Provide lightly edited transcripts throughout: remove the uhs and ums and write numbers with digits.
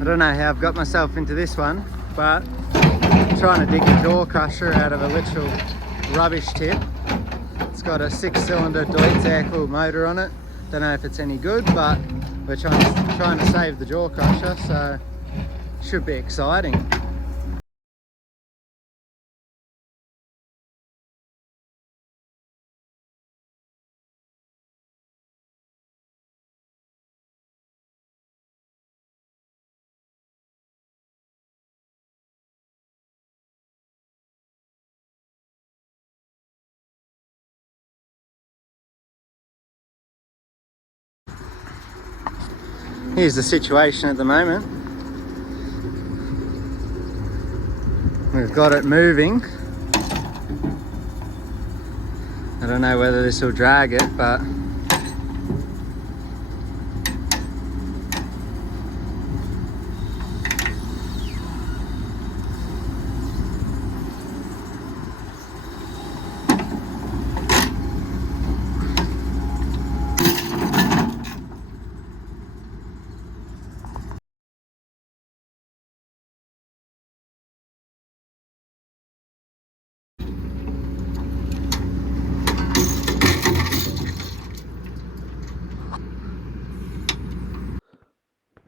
I don't know how I've got myself into this one, but I'm trying to dig a jaw crusher out of a literal rubbish tip. It's got a 6-cylinder Deutz air-cooled motor on it. Don't know if it's any good, but we're trying to save the jaw crusher, so should be exciting. Here's the situation at the moment. We've got it moving. I don't know whether this will drag it, but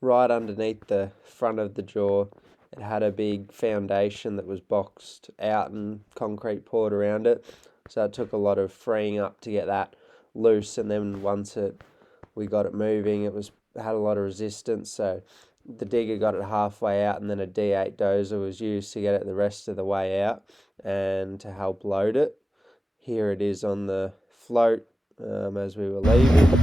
right underneath the front of the jaw, it had a big foundation that was boxed out and concrete poured around it. So it took a lot of freeing up to get that loose, and then once we got it moving, it had a lot of resistance. So the digger got it halfway out, and then a D8 dozer was used to get it the rest of the way out and to help load it. Here it is on the float as we were leaving.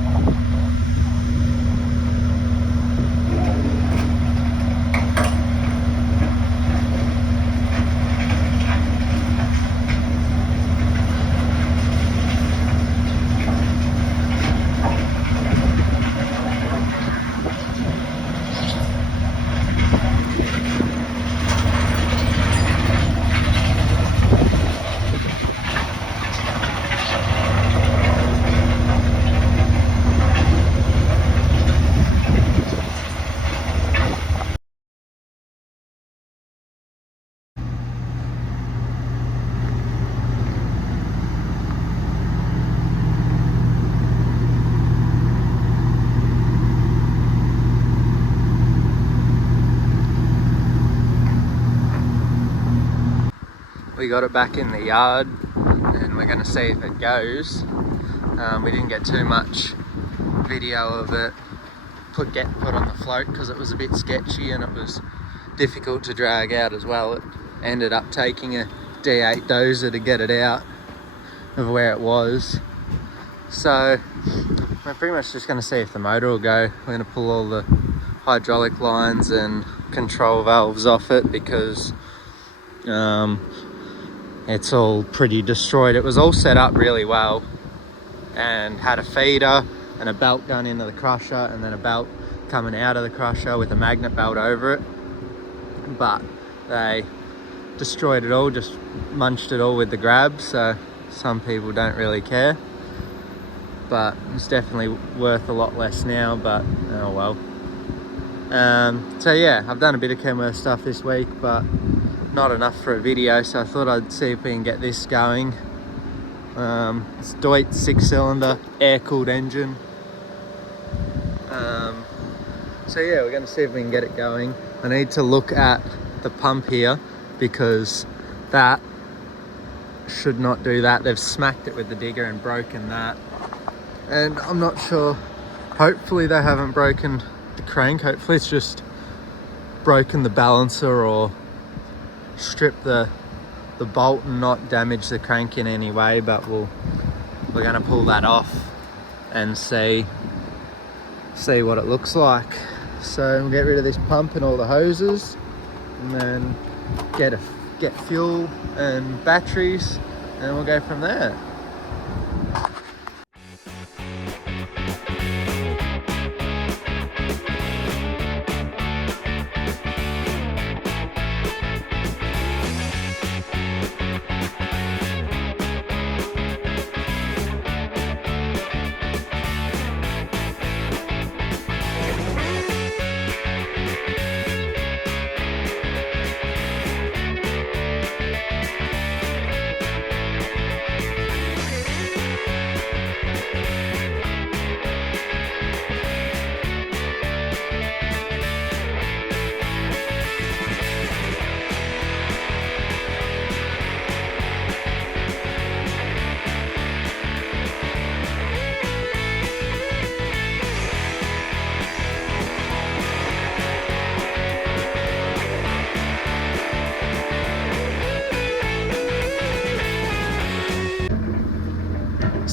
We got it back in the yard and we're going to see if it goes. We didn't get too much video of it get put on the float because it was a bit sketchy and it was difficult to drag out as well. It ended up taking a D8 dozer to get it out of where it was. So we're pretty much just going to see if the motor will go. We're going to pull all the hydraulic lines and control valves off it because it's all pretty destroyed. It was all set up really well and had a feeder and a belt gun into the crusher and then a belt coming out of the crusher with a magnet belt over it. But they destroyed it all, just munched it all with the grab, so some people don't really care. But it's definitely worth a lot less now, but oh well. So yeah, I've done a bit of Kenworth stuff this week, but not enough for a video, so I thought I'd see if we can get this going. It's Deutz 6-cylinder air-cooled engine. So yeah, we're going to see if we can get it going. I need to look at the pump here because that should not do that. They've smacked it with the digger and broken that. And I'm not sure, hopefully they haven't broken the crank. Hopefully it's just broken the balancer or strip the bolt and not damage the crank in any way, but we're going to pull that off and see what it looks like. So we'll get rid of this pump and all the hoses and then get fuel and batteries and we'll go from there.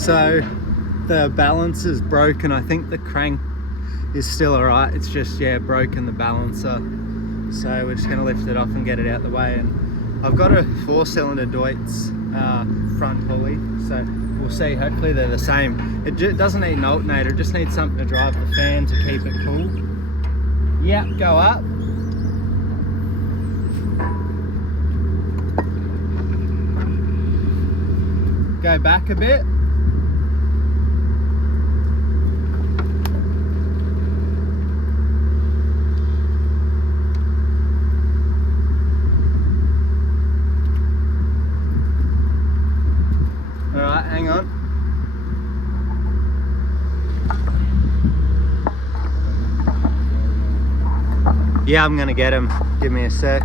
So the balance is broken. I think the crank is still alright. It's just, yeah, broken the balancer. So we're just gonna lift it off and get it out the way. And I've got a 4-cylinder Deutz front pulley, so we'll see. Hopefully they're the same. It doesn't need an alternator, it just needs something to drive the fan to keep it cool. Yep, go up. Go back a bit. Alright, hang on. Yeah, I'm gonna get him. Give me a sec.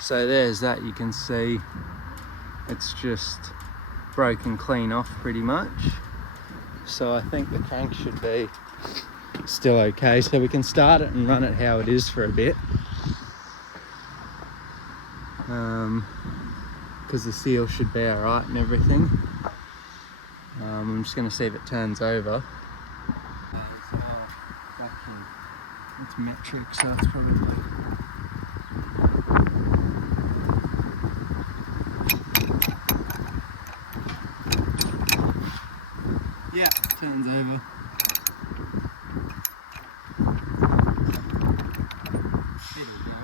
So there's that, you can see it's just broken clean off pretty much. So I think the crank should be still okay. So we can start it and run it how it is for a bit. Because the seal should be alright and everything. I'm just going to see if it turns over. It's metric, so it's probably... Yeah, turns over. It'll go.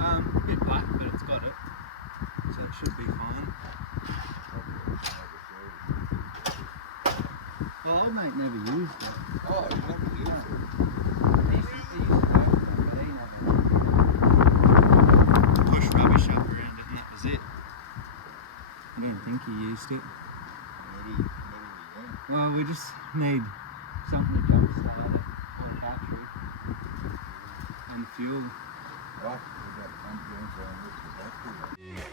A bit black, but it's got it. So it should be fine. Well, old mate never used it. Oh, you never used it. He used to have it, but he never pushed rubbish up around it and that was it. I don't think he used it. Well, we just need something to jumpstart it, or a battery, and fuel. Right, we got pumpkins on this battery.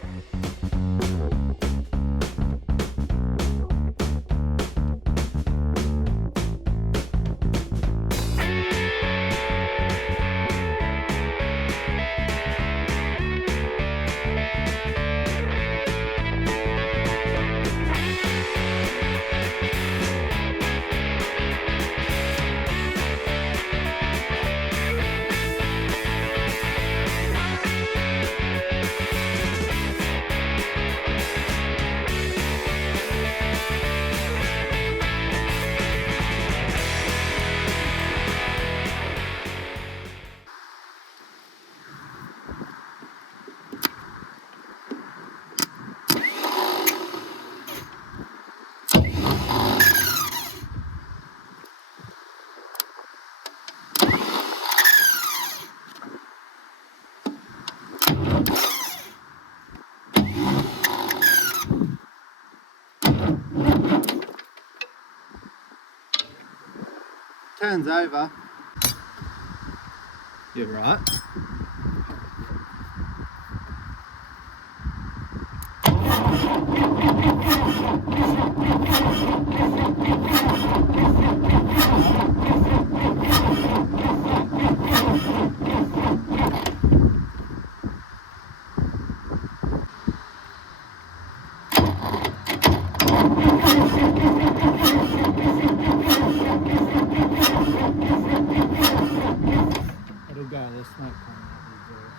Turns over. You're right. It'll go, there's smoke coming out these doors.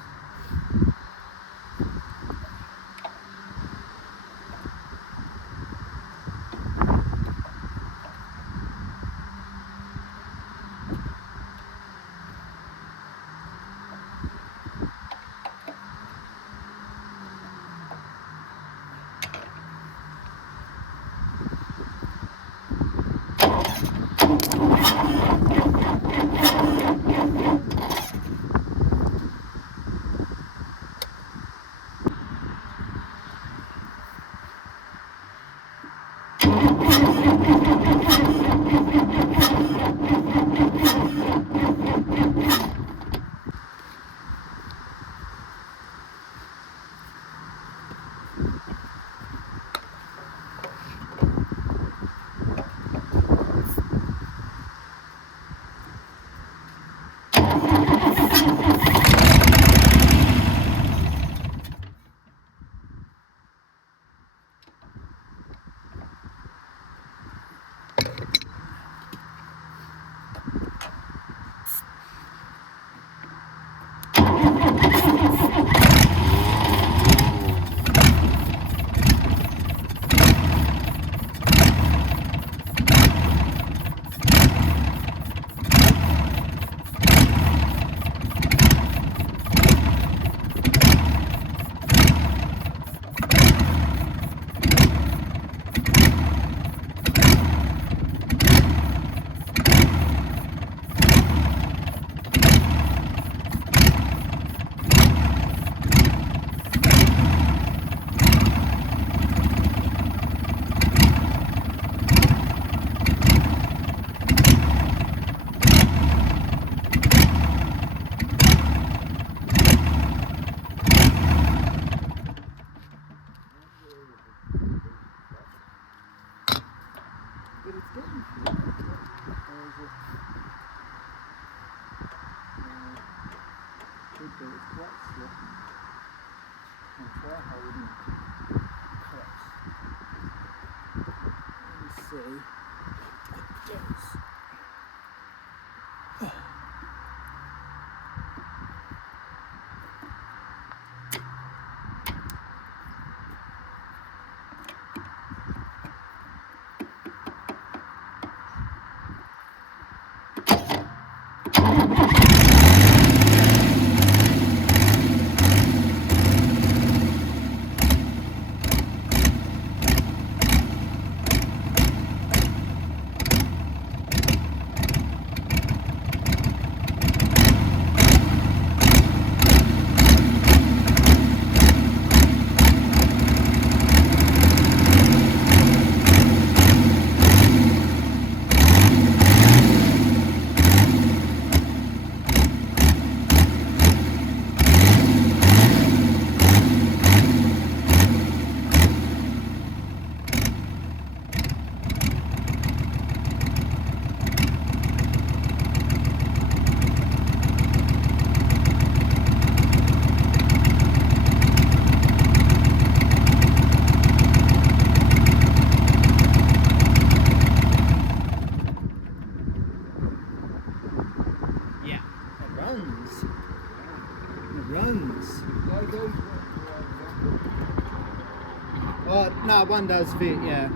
Oh, no, one does fit, yeah.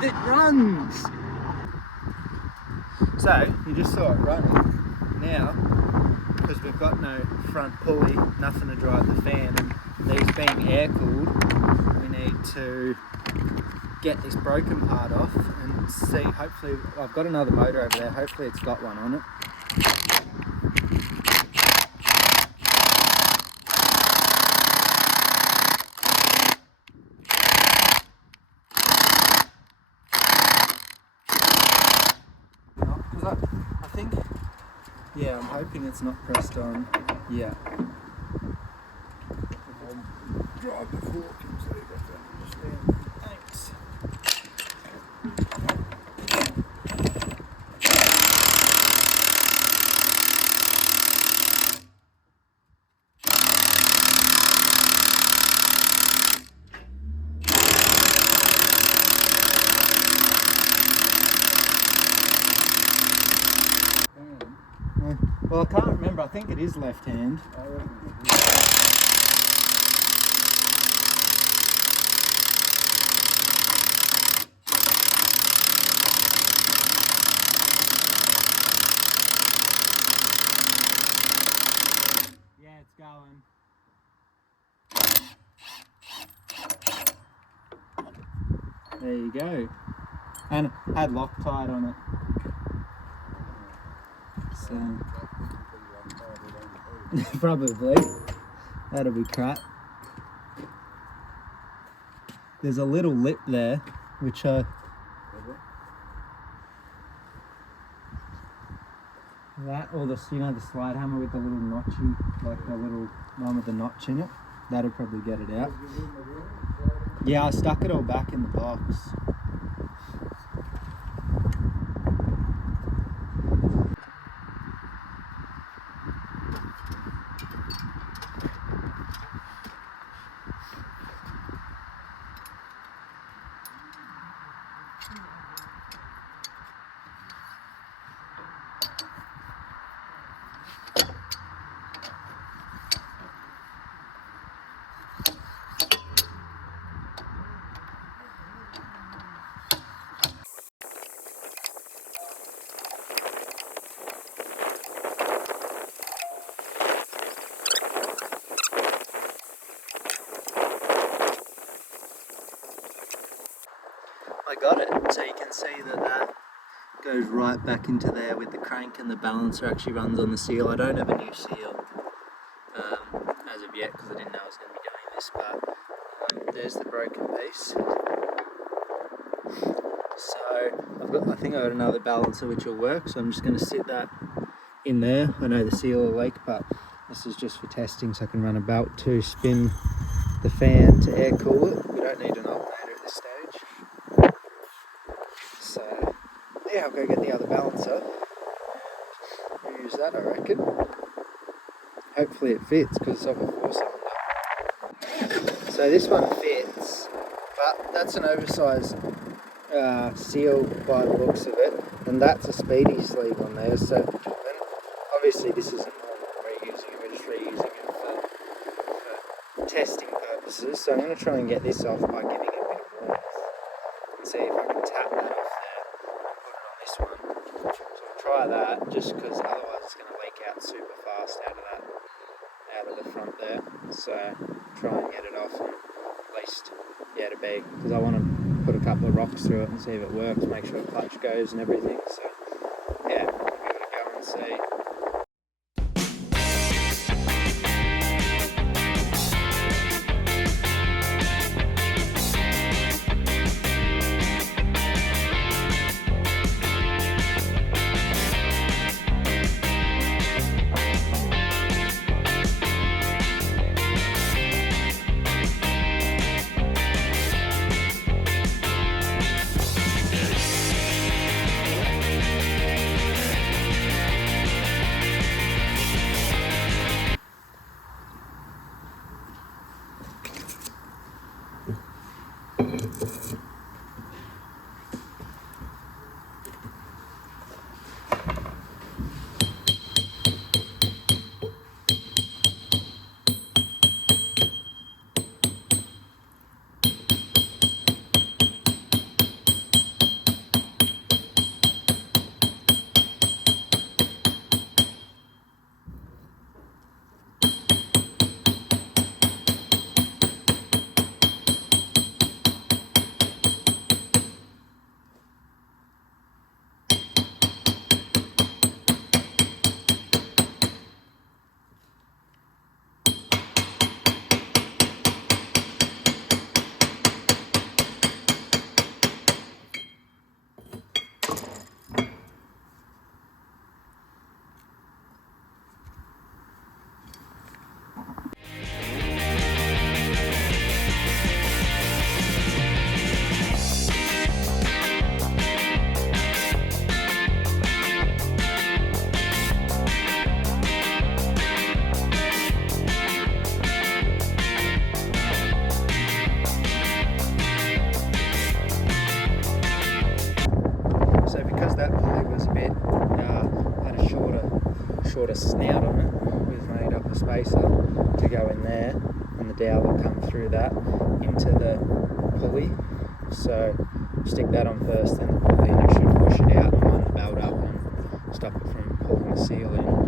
It runs! So, you just saw it running. Now, because we've got no front pulley, nothing to drive the fan, and these being air cooled, we need to get this broken part off and see, hopefully, I've got another motor over there, hopefully it's got one on it. I think, yeah, I'm hoping it's not pressed on. Yeah. Drive the fork and see if I can understand. Thanks. Well, I can't remember. I think it is left hand. Yeah, it's going. There you go. And it had Loctite on it. So probably. That'll be crap. There's a little lip there, which that or the the slide hammer with the little notchy, like the little one with the notch in it. That'll probably get it out. Yeah, I stuck it all back in the box. I got it, so you can see that goes right back into there with the crank, and the balancer actually runs on the seal. I don't have a new seal as of yet because I didn't know I was going to be doing this, but there's the broken piece. So I think I got another balancer which will work, so I'm just going to sit that in there. I know the seal will leak, but this is just for testing, so I can run a belt to spin the fan to air cool it. We don't need an alternator at this stage. So yeah, I'll go get the other balancer and use that, I reckon. Hopefully it fits because it's off a 4-cylinder. So this one fits, but that's an oversized seal by the looks of it, and that's a speedy sleeve on there. So and obviously this isn't reusing it, we're just reusing it for testing purposes. So I'm going to try and get this off by giving it a bit of warmth and see if I can tap that off there and put it on this one. So we'll try that, just because otherwise it's going to leak out super fast out of the front there. So try and get it off, and at least to be, because I want to put a couple of rocks through it and see if it works, make sure the clutch goes and everything. So yeah, we'll give it a go and see. shorter snout on it. We've made up a spacer to go in there, and the dowel will come through that into the pulley. So stick that on first, then the pulley, and it should push it out and line the belt up and stop it from pulling the seal in.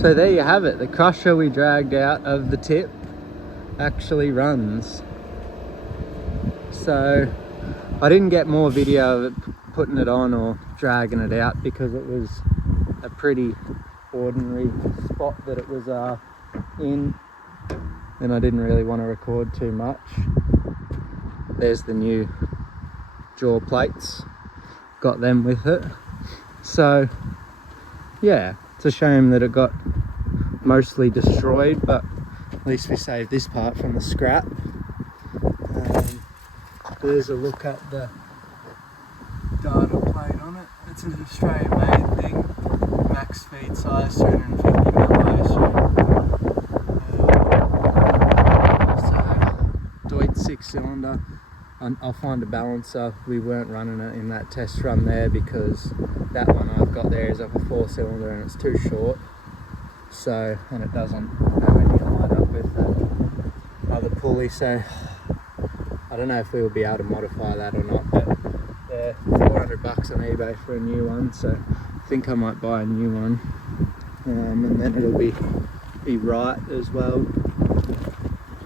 So there you have it, the crusher we dragged out of the tip actually runs. So I didn't get more video of it putting it on or dragging it out because it was a pretty ordinary spot that it was in, and I didn't really want to record too much. There's the new jaw plates, got them with it. So yeah, it's a shame that it got mostly destroyed, but at least we saved this part from the scrap. There's a look at the data plate on it. It's an Australian made thing, max feed size 250mm ISO. 4-cylinder. I'll find a balancer. We weren't running it in that test run there because that one I've got there is of a 4-cylinder and it's too short. So, and it doesn't have any line up with that other pulley. So I don't know if we will be able to modify that or not, but they're $400 on eBay for a new one. So I think I might buy a new one, and then it'll be right as well.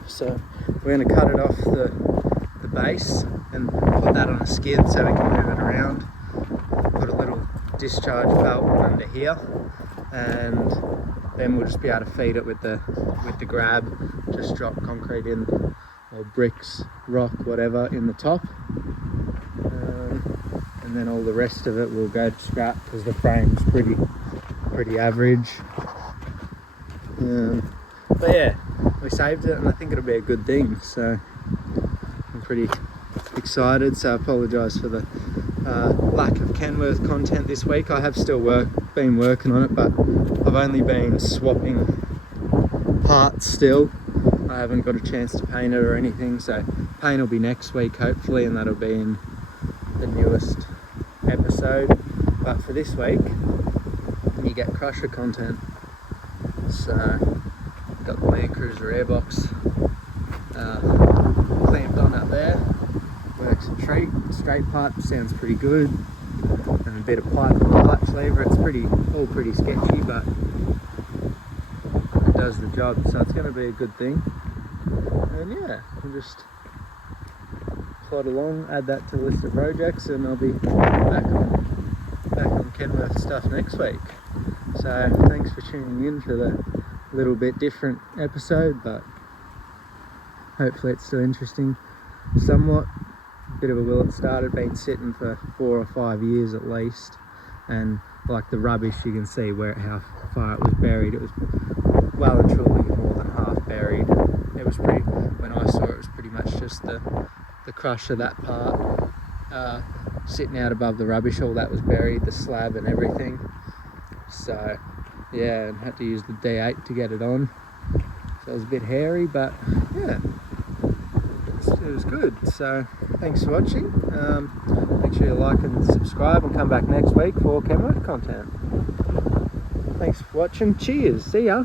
So we're going to cut it off the base and put that on a skid so we can move it around. Put a little discharge belt under here, and then we'll just be able to feed it with the grab. Just drop concrete in, or bricks, rock, whatever in the top, and then all the rest of it will go to scrap because the frame's pretty average. But yeah, we saved it and I think it'll be a good thing, so I'm pretty excited. So I apologise for the lack of Kenworth content this week. I have still been working on it, but I've only been swapping parts still. I haven't got a chance to paint it or anything, so paint will be next week hopefully, and that'll be in the newest episode. But for this week you get crusher content. So got the Land Cruiser airbox clamped on up there, works a treat. Straight pipe sounds pretty good, and a bit of pipe on the clutch lever. It's all pretty sketchy, but it does the job, so it's going to be a good thing. And yeah, we'll just plod along, add that to the list of projects, and I'll be back on Kenworth stuff next week. So thanks for tuning in for the little bit different episode, but hopefully it's still interesting somewhat. Bit of a will it started, been sitting for 4 or 5 years at least, and like the rubbish, you can see how far it was buried. It was well and truly more than half buried. It was pretty, when I saw it, it was pretty much just the crusher, that part sitting out above the rubbish. All that was buried, the slab and everything. So yeah, and had to use the D8 to get it on, so it was a bit hairy, but yeah, it was good. So thanks for watching. Make sure you like and subscribe, and come back next week for Kenworth content. Thanks for watching. Cheers. See ya.